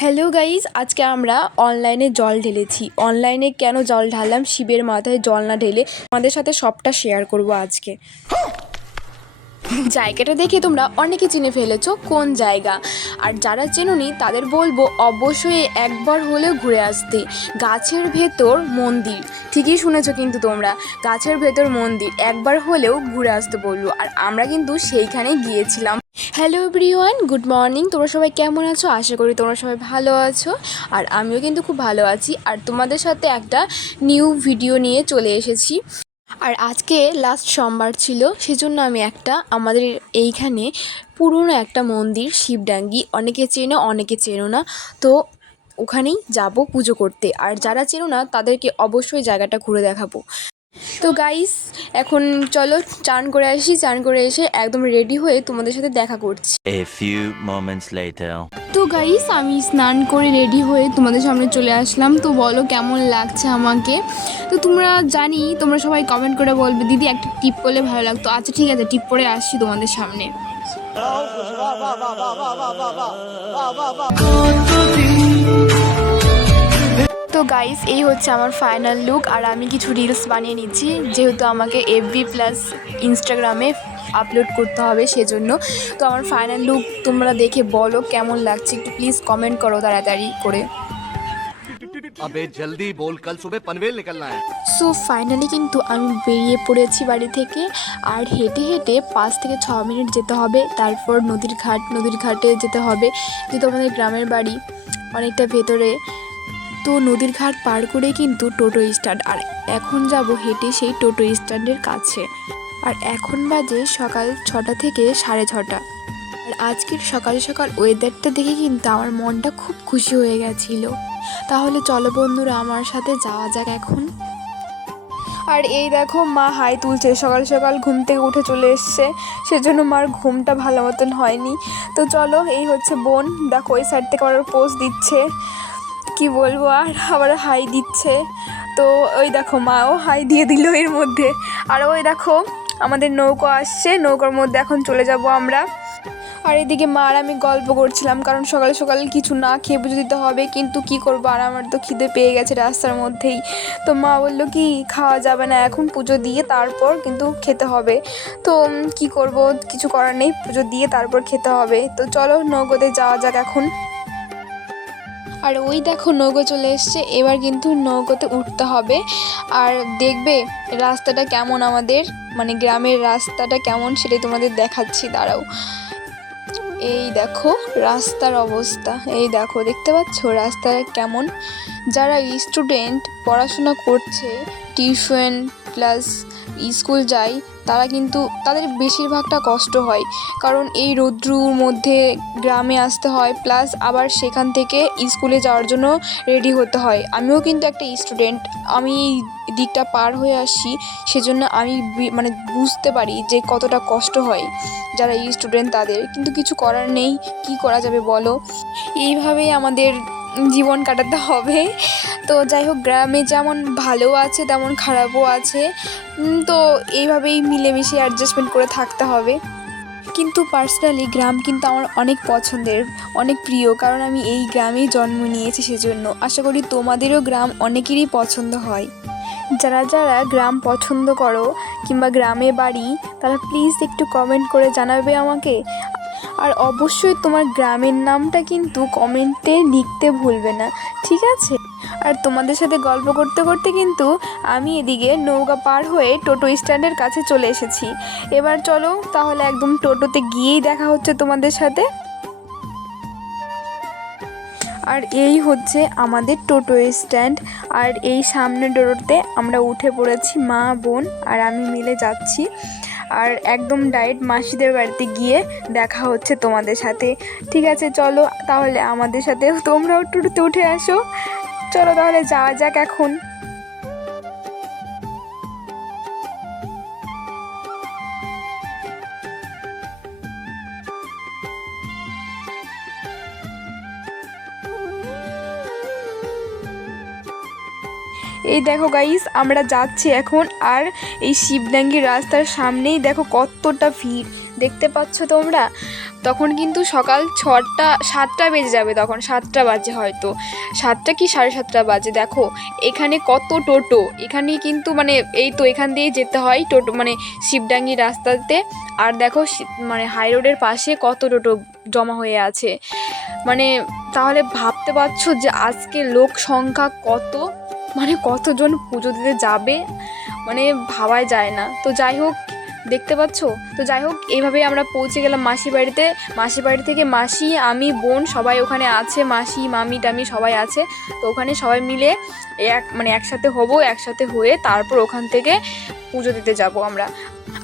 Hello guys, আজকে আমরা অনলাইনে জল ঢেলেছি। অনলাইনে কেন জল ঢাললাম, শিবের মাথায় জল না ঢেলে, আমাদের সাথে সবটা শেয়ার করব আজকে। জায়গাটা দেখে তোমরা অনেকে চিনে ফেলেছো কোন জায়গা, আর যারা চেনোনি তাদের বলবো অবশ্যই একবার হলেও ঘুরে আসতে। গাছের ভেতর মন্দির, ঠিকই শুনেছো কিন্তু তোমরা, গাছের ভেতর মন্দির একবার হলেও ঘুরে আসতে বলবো। আর আমরা কিন্তু সেইখানে গিয়েছিলাম। Hello everyone, good morning. তোমরা সবাই কেমন আছো? আশা করি তোমরা সবাই ভালো আছো, আর আমিও কিন্তু খুব ভালো আছি। আর তোমাদের সাথে একটা নিউ ভিডিও নিয়ে চলে এসেছি। আর আজকে লাস্ট সোমবার ছিল, সেজন্য আমি আমাদের এইখানে পুরনো একটা মন্দির, শিবডাঙ্গি, অনেকে চেনো অনেকে চেনো না, তো ওখানেই যাব পুজো করতে। আর যারা চেনো না তাদেরকে অবশ্যই জায়গাটা ঘুরে দেখাবো। তো গাইস, এখন চলো চান করে আসি। চান করে এসে একদম রেডি হয়ে তোমাদের সাথে দেখা করছি। A few moments later. তো গাইস, আমি স্নান করে রেডি হয়ে তোমাদের সামনে চলে আসলাম। তো বলো কেমন লাগছে আমাকে। তো তোমরা সবাই কমেন্ট করে বলবে দিদি একটা টিপ করলে ভালো লাগতো। আচ্ছা ঠিক আছে, টিপ পরে আসছি তোমাদের সামনে। তো গাইস, এই হচ্ছে আমার ফাইনাল লুক। আর আমি কিছু রিলস বানিয়ে নিচ্ছি, যেহেতু আমাকে এফবি প্লাস ইনস্টাগ্রামে আপলোড করতে হবে সেজন্য। তো আমার ফাইনাল লুক তোমরা দেখে বলো কেমন লাগছে, একটু প্লিজ কমেন্ট করো তাড়াতাড়ি করে। अबे जल्दी बोल, कल सुबह पनवेल निकलना है। সো ফাইনালি কিন্তু আমি বেরিয়ে পড়েছি বাড়ি থেকে। আর হেঁটে হেঁটে 5 থেকে 6 মিনিট যেতে হবে, তারপর নদীর ঘাটে যেতে হবে, যেহেতু আমাদের গ্রামের বাড়ি অনেকটা ভেতরে। তো নদীর ঘাট পার করে কিন্তু টোটো স্ট্যান্ড, আর এখন যাব হেঁটে সেই টোটো স্ট্যান্ডের কাছে। আর এখন বাজে সকাল 6টা থেকে 6:30। আর আজকের সকাল সকাল ওয়েদারটা দেখে কিন্তু আমার মনটা খুব খুশি হয়ে গেছিলো। তাহলে চলো বন্ধুরা, আমার সাথে যাওয়া যাক এখন। আর এই দেখো, মা হাই তুলছে, সকাল সকাল ঘুম থেকে উঠে চলে এসছে, সেজন্য মার ঘুমটা ভালো মতন হয়নি। তো চলো, এই হচ্ছে বোন, দেখো ওই সাইড থেকে আবার পোজ দিচ্ছে, কি বলবো, আর আবার হাই দিচ্ছে। তো ওই দেখো মাও হাই দিয়ে দিল এর মধ্যে। আর ওই দেখো আমাদের নৌকো আসছে, নৌকার মধ্যে এখন চলে যাব আমরা। আর এদিকে মা আর আমি গল্প করছিলাম, কারণ সকাল সকাল কিছু না খেয়ে পুজো দিতে হবে, কিন্তু কি করবো, আর আমার তো খিদে পেয়ে গেছে রাস্তার মধ্যেই। তো মা বললো কি খাওয়া যাবে না এখন, পুজো দিয়ে তারপর কিন্তু খেতে হবে। তো কি করব, কিছু করার নেই, পুজো দিয়ে তারপর খেতে হবে। তো চলো নৌকোতে যাওয়া যাক এখন। আর ওই দেখো নৌকো চলে এসছে, এবার কিন্তু নৌকোতে উঠতে হবে। আর দেখবে রাস্তাটা কেমন, আমাদের মানে গ্রামের রাস্তাটা কেমন সেটাই তোমাদের দেখাচ্ছি, দাঁড়াও। এই দেখো রাস্তার অবস্থা, এই দেখো দেখতে পাচ্ছ রাস্তাটা কেমন। যারা স্টুডেন্ট পড়াশোনা করছে, টিউশন প্লাস স্কুল যায়, তারা কিন্তু তাদের বেশিরভাগটা কষ্ট হয়, কারণ এই রৌদ্রুর মধ্যে গ্রামে আসতে হয়, প্লাস আবার সেখান থেকে স্কুলে যাওয়ার জন্য রেডি হতে হয়। আমিও কিন্তু একটা স্টুডেন্ট, আমি এই দিকটা পার হয়ে আসি, সেজন্য আমি মানে বুঝতে পারি যে কতটা কষ্ট হয় যারা স্টুডেন্ট তাদের। কিন্তু কিছু করার নেই, কি করা যাবে বলো, এইভাবেই আমাদের জীবন কাটাতে হবে। তো যাই হোক, গ্রামে যেমন ভালো আছে তেমন খারাপও আছে, তো এইভাবেই মিলেমিশে অ্যাডজাস্টমেন্ট করে থাকতে হবে। কিন্তু পার্সোনালি গ্রাম কিন্তু আমার অনেক পছন্দের, অনেক প্রিয়, কারণ আমি এই গ্রামেই জন্ম নিয়েছি, সেজন্য আশা করি তোমাদেরও গ্রাম অনেকেরই পছন্দ হয়। যারা যারা গ্রাম পছন্দ করো কিংবা গ্রামে বাড়ি, তারা প্লিজ একটু কমেন্ট করে জানাবে আমাকে। আর অবশ্যই তোমার গ্রামের নামটা কিন্তু কমেন্টে লিখতে ভুলবে না, ঠিক আছে? আর তোমাদের সাথে গল্প করতে করতে কিন্তু আমি এদিকে নৌকা পার হয়ে টোটো স্ট্যান্ডের কাছে চলে এসেছি। এবার চলো তাহলে একদম টোটোতে গিয়েই দেখা হচ্ছে তোমাদের সাথে। আর এই হচ্ছে আমাদের টোটো স্ট্যান্ড, আর এই সামনে টোটোতে আমরা উঠে পড়েছি, মা বোন আর আমি মিলে যাচ্ছি। আর একদম ডাইরেক্ট মাসিদের বাড়িতে গিয়ে দেখা হচ্ছে তোমাদের সাথে। ঠিক আছে, চলো তাহলে আমাদের সাথে তোমরাও টোটোতে উঠে আসো। চলো তাহলে যাওয়া যাক এখন। এই দেখো গাইস, আমরা যাচ্ছি এখন। আর এই শিবডাঙ্গির রাস্তার সামনেই দেখো কতটা ভিড়, দেখতে পাচ্ছ তোমরা, তখন কিন্তু সকাল 7টা বেজে যাবে, তখন 7টা বাজে, হয়তো 7টা কি 7:30 বাজে। দেখো এখানে কত টোটো, এখানে কিন্তু মানে এই তো এখান দিয়ে যেতে হয় টোটো, মানে শিবডাঙ্গি রাস্তাতে। আর দেখো মানে হাই রোডের পাশে কত টোটো জমা হয়ে আছে, মানে তাহলে ভাবতে পারছো যে আজকে লোক সংখ্যা কত, মানে কতজন পুজো দিতে যাবে, মানে ভাবাই যায় না। তো যাই হোক, দেখতে পাচ্ছ, তো যাই হোক এইভাবেই আমরা পৌঁছে গেলাম মাসির বাড়িতে। মাসির বাড়ি থেকে মাসি, আমি, বোন সবাই ওখানে আছে, মাসি মামি টামি সবাই আছে। তো ওখানে সবাই মিলে মানে একসাথে হব, একসাথে হয়ে তারপর ওখান থেকে পুজো দিতে যাব আমরা।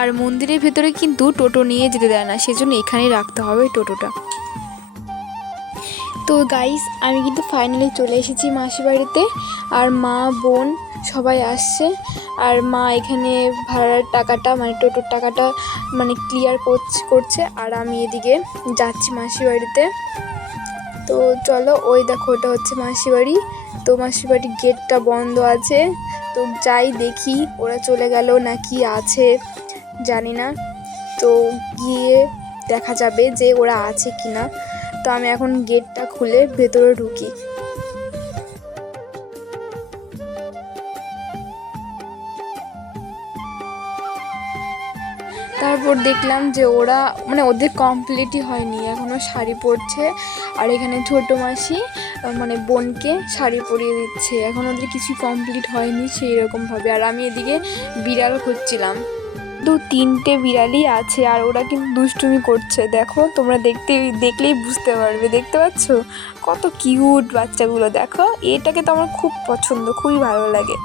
আর মন্দিরের ভেতরে কিন্তু টোটো নিয়ে যেতে দেয় না, সেজন্য এখানেই রাখতে হবে টোটোটা। তো গাইস, আমি কিন্তু ফাইনালি চলে এসেছি মাসির বাড়িতে, আর মা বোন সবাই আসছে। আর মা এখানে ভাড়ার টাকাটা, মানে টোটোর টাকাটা মানে ক্লিয়ার করছে, আর আমি এদিকে যাচ্ছি মাসির বাড়িতে। তো চলো, ওই দেখো ওটা হচ্ছে মাসির বাড়ি। তো মাসির বাড়ির গেটটা বন্ধ আছে, তো যাই দেখি ওরা চলে গেল না কি আছে জানি না। তো গিয়ে দেখা যাবে যে ওরা আছে কি না। তো আমি এখন গেটটা খুলে ভেতরে ঢুকি। তারপর দেখলাম যে ওরা মানে ওদের কমপ্লিটই হয়নি, এখনও শাড়ি পরছে। আর এখানে ছোটো মাসি মানে বোনকে শাড়ি পরিয়ে দিচ্ছে, এখন ওদের কিছু কমপ্লিট হয়নি সেই রকমভাবে। আর আমি এদিকে বিড়াল খুঁজছিলাম, তো 3টে বিড়ালই আছে, আর ওরা কিন্তু দুষ্টুমি করছে। দেখো তোমরা দেখলেই বুঝতে পারবে, দেখতে পাচ্ছ কত কিউট বাচ্চাগুলো। দেখো এটাকে তো আমার খুব পছন্দ, খুবই ভালো লাগে।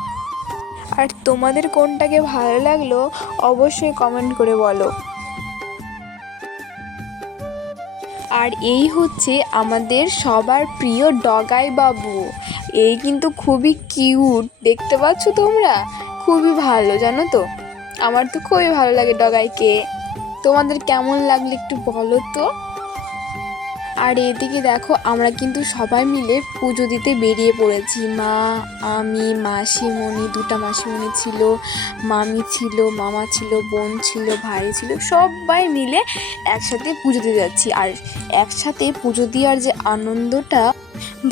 আর তোমাদের কোনটাকে ভালো লাগলো অবশ্যই কমেন্ট করে বলো। আর এই হচ্ছে আমাদের সবার প্রিয় ডগাই বাবু, এই কিন্তু খুবই কিউট, দেখতে পাচ্ছ তোমরা, খুবই ভালো জানো তো, আমার তো খুবই ভালো লাগে ডগাইকে। তোমাদের কেমন লাগলো একটু বলো তো। আর এদিকে দেখো আমরা কিন্তু সবাই মিলে পুজো দিতে বেরিয়ে পড়েছি, মা, আমি, মাসিমণি, 2টা মাসিমণি ছিল, মামি ছিল, মামা ছিল, বোন ছিল, ভাই ছিল, সবাই মিলে একসাথে পুজো দিতে যাচ্ছি। আর একসাথে পুজো দেওয়ার যে আনন্দটা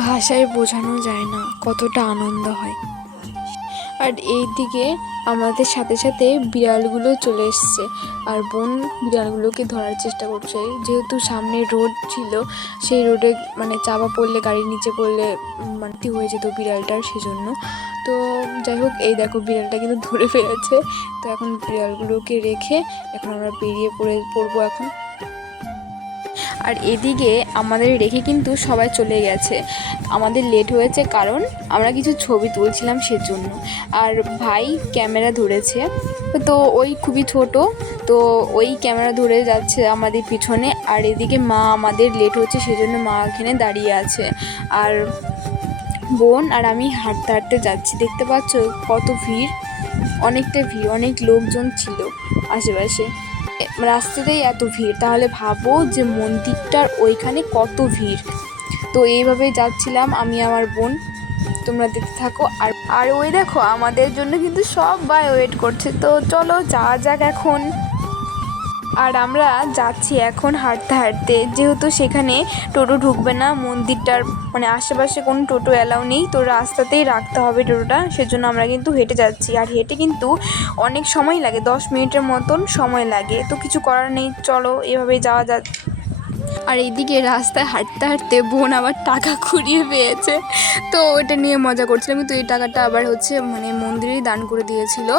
ভাষায় বোঝানো যায় না, কতটা আনন্দ হয়। আর এইদিকে আমাদের সাথে সাথে বিড়ালগুলো চলে এসছে, আর বোন বিড়ালগুলোকে ধরার চেষ্টা করছে। যেহেতু সামনে রোড ছিল, সেই রোডে মানে চাপা পড়লে, গাড়ির নিচে পড়লে মানে হয়ে যেত বিড়ালটার, সেজন্য। তো যাই হোক, এই দেখো বিড়ালটা কিন্তু ধরে ফেলেছে। তো এখন বিড়ালগুলোকে রেখে এখন আমরা বেরিয়ে পড়বো এখন। আর এদিকে আমাদের রেখে কিন্তু সবাই চলে গেছে, আমাদের লেট হয়েছে কারণ আমরা কিছু ছবি তুলছিলাম সেজন্য। আর ভাই ক্যামেরা ধরেছে, তো ওই খুবই ছোট, তো ওই ক্যামেরা ধরে যাচ্ছে আমাদের পিছনে। আর এদিকে মা, আমাদের লেট হচ্ছে সেজন্য মা এখানে দাঁড়িয়ে আছে। আর বোন আর আমি হাঁটতে হাঁটতে যাচ্ছি, দেখতে পাচ্ছ কত ভিড়, অনেকটা ভিড়, অনেক লোকজন ছিল আশেপাশে, রাস্তাতেই এত ভিড়, তাহলে ভাবো যে মন্দিরটার ওইখানে কত ভিড়। তো এইভাবেই যাচ্ছিলাম আমি আমার বোন, তোমরা দেখতে থাকো। আর ওই দেখো আমাদের জন্য কিন্তু সবাই ওয়েট করছে, তো চলো যাওয়া যাক এখন। আর আমরা যাচ্ছি এখন হাঁটতে হাঁটতে, যেহেতু সেখানে টোটো ঢুকবে না, মন্দিরটার মানে আশেপাশে কোনো টোটো অ্যালাউ নেই, তো রাস্তাতেই রাখতে হবে টোটোটা, সেজন্য আমরা কিন্তু হেঁটে যাচ্ছি। আর হেঁটে কিন্তু অনেক সময় লাগে, 10 মিনিটের মতন সময় লাগে, তো কিছু করার নেই, চলো এভাবেই যাওয়া যাক। আর এইদিকে রাস্তায় হাঁটতে হাঁটতে বোন আবার টাকা কুড়িয়ে পেয়েছে, তো ওইটা নিয়ে মজা করছিলাম, কিন্তু এই টাকাটা আবার হচ্ছে মানে মন্দিরেই দান করে দিয়েছিল।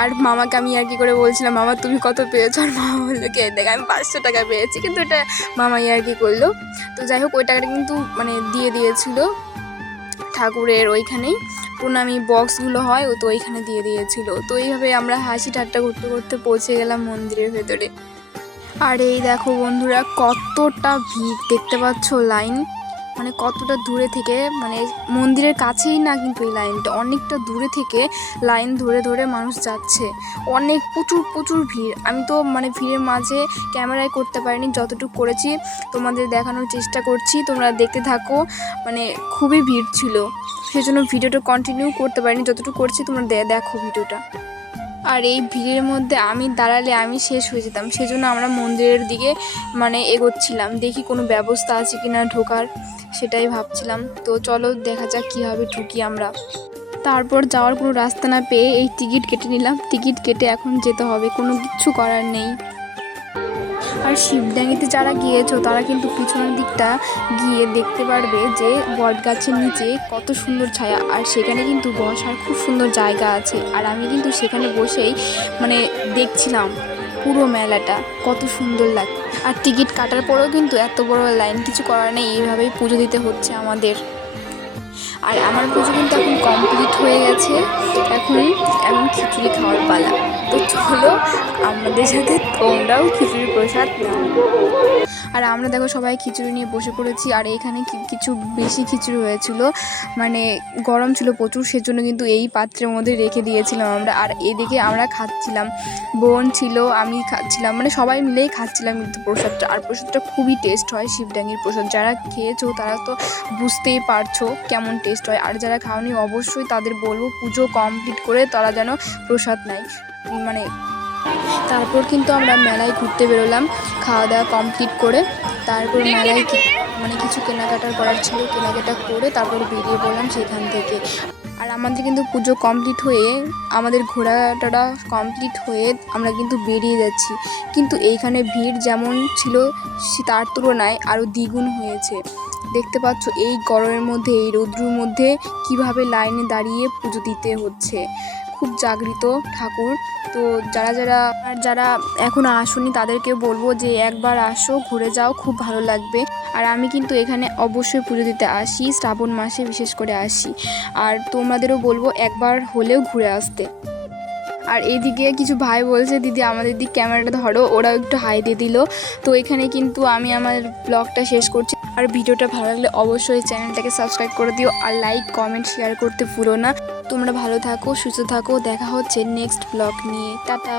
আর মামাকে আমি আর কি করে বলছিলাম, মামা তুমি কত পেয়েছো? আর মামা বললো কি দেখ আমি 500 টাকা পেয়েছি, কিন্তু এটা মামা আর কি করলো। তো যাই হোক, ওই টাকাটা কিন্তু মানে দিয়ে দিয়েছিল ঠাকুরের ওইখানেই, প্রণামী বক্সগুলো হয়, ও তো ওইখানে দিয়ে দিয়েছিল। তো এইভাবে আমরা হাসি ঠাট্টা করতে করতে পৌঁছে গেলাম মন্দিরের ভেতরে। আর এই দেখো বন্ধুরা কতটা ভিড়, দেখতে পাচ্ছ লাইন, মানে কতটা দূরে থেকে, মানে মন্দিরের কাছেই না কিন্তু এই লাইনটা, অনেকটা দূরে থেকে লাইন ধরে ধরে মানুষ যাচ্ছে, অনেক প্রচুর ভিড়। আমি তো মানে ভিড়ের মাঝে ক্যামেরায় করতে পারিনি, যতটুকু করেছি তোমাদের দেখানোর চেষ্টা করছি, তোমরা দেখতে থাকো। মানে খুবই ভিড় ছিল, সেজন্য ভিডিওটা কন্টিনিউ করতে পারিনি, যতটুকু করছি তোমরা দেখো ভিডিওটা। আর এই ভিড়ের মধ্যে আমি দাঁড়ালে আমি শেষ হয়ে যেতাম, সেজন্য আমরা মন্দিরের দিকে এগোচ্ছিলাম, দেখি কোনো ব্যবস্থা আছে কি না ঢোকার, সেটাই ভাবছিলাম। তো চলো দেখা যাক কীভাবে ঢুকি আমরা। তারপর যাওয়ার কোনো রাস্তা না পেয়ে এই টিকিট কেটে নিলাম, টিকিট কেটে এখন যেতে হবে, কোনো কিচ্ছু করার নেই। আর শিবডাঙ্গিতে যারা গিয়েছো তারা কিন্তু পিছনের দিকটা গিয়ে দেখতে পারবে যে বট গাছের নিচে কত সুন্দর ছায়া, আর সেখানে কিন্তু বসার খুব সুন্দর জায়গা আছে। আর আমি কিন্তু সেখানে বসেই দেখছিলাম পুরো মেলাটা, কত সুন্দর লাগে। আর টিকিট কাটার পরেও কিন্তু এত বড় লাইন, কিছু করার নেই, এইভাবেই পুজো দিতে হচ্ছে আমাদের। আর আমার পুজো কিন্তু এখন কমপ্লিট হয়ে গেছে, এখন খিচুড়ি খাওয়ার পালা। তো চলো আমাদের সাথে তোমরাও খিচুড়ির প্রসাদ নাও। আর আমরা দেখো সবাই খিচুড়ি নিয়ে বসে পড়েছি। আর এখানে কিছু বেশি খিচুড়ি হয়েছিল, গরম ছিল প্রচুর, সেজন্য কিন্তু এই পাত্রের মধ্যে রেখে দিয়েছিলাম আমরা। আর এদিকে আমরা খাচ্ছিলাম, বোন ছিল, আমি খাচ্ছিলাম, সবাই মিলেই খাচ্ছিলাম কিন্তু প্রসাদটা। আর প্রসাদটা খুবই টেস্ট হয়, শিবডাঙ্গির প্রসাদ যারা খেয়েছো তারা তো বুঝতেই পারছো কেমন টেস্ট হয়। আর যারা খাওনি অবশ্যই তাদের বলবো পুজো কমপ্লিট করে তারা যেন প্রসাদ নেয়। তারপর কিন্তু আমরা মেলায় ঘুরতে বেরোলাম খাওয়া দাওয়া কমপ্লিট করে। তারপর মেলায় কিছু কেনাকাটা করার ছিল, কেনাকাটা করে তারপর বেরিয়ে পড়লাম সেখান থেকে। আর আমাদের কিন্তু পুজো কমপ্লিট হয়ে, আমাদের ঘোরাটা কমপ্লিট হয়ে আমরা কিন্তু বেরিয়ে যাচ্ছি, কিন্তু এইখানে ভিড় যেমন ছিল তার তুলনায় আরও দ্বিগুণ হয়েছে। দেখতে পাচ্ছ এই গরমের মধ্যে, এই রৌদ্রের মধ্যে কিভাবে লাইনে দাঁড়িয়ে পুজো দিতে হচ্ছে। খুব জাগৃত ঠাকুর। তো যারা এখনও আসোনি তাদেরকেও বলবো যে একবার আসো, ঘুরে যাও, খুব ভালো লাগবে। আর আমি কিন্তু এখানে অবশ্যই পুজো দিতে আসি, শ্রাবণ মাসে বিশেষ করে আসি। আর তোমাদেরও বলবো একবার হলেও ঘুরে আসতে। আর এইদিকে কিছু ভাই বলছে দিদি আমাদের দিক ক্যামেরাটা ধরো, ওরাও একটু হাই দিয়ে দিল। তো এখানে কিন্তু আমি আমার ব্লগটা শেষ করছি। আর ভিডিওটা ভালো লাগলে অবশ্যই চ্যানেলটাকে সাবস্ক্রাইব করে দিও, আর লাইক কমেন্ট শেয়ার করতে ভুলো না। তোমরা ভালো থাকো, সুস্থ থাকো, দেখা হচ্ছে নেক্সট ব্লগ নিয়ে। টাটা।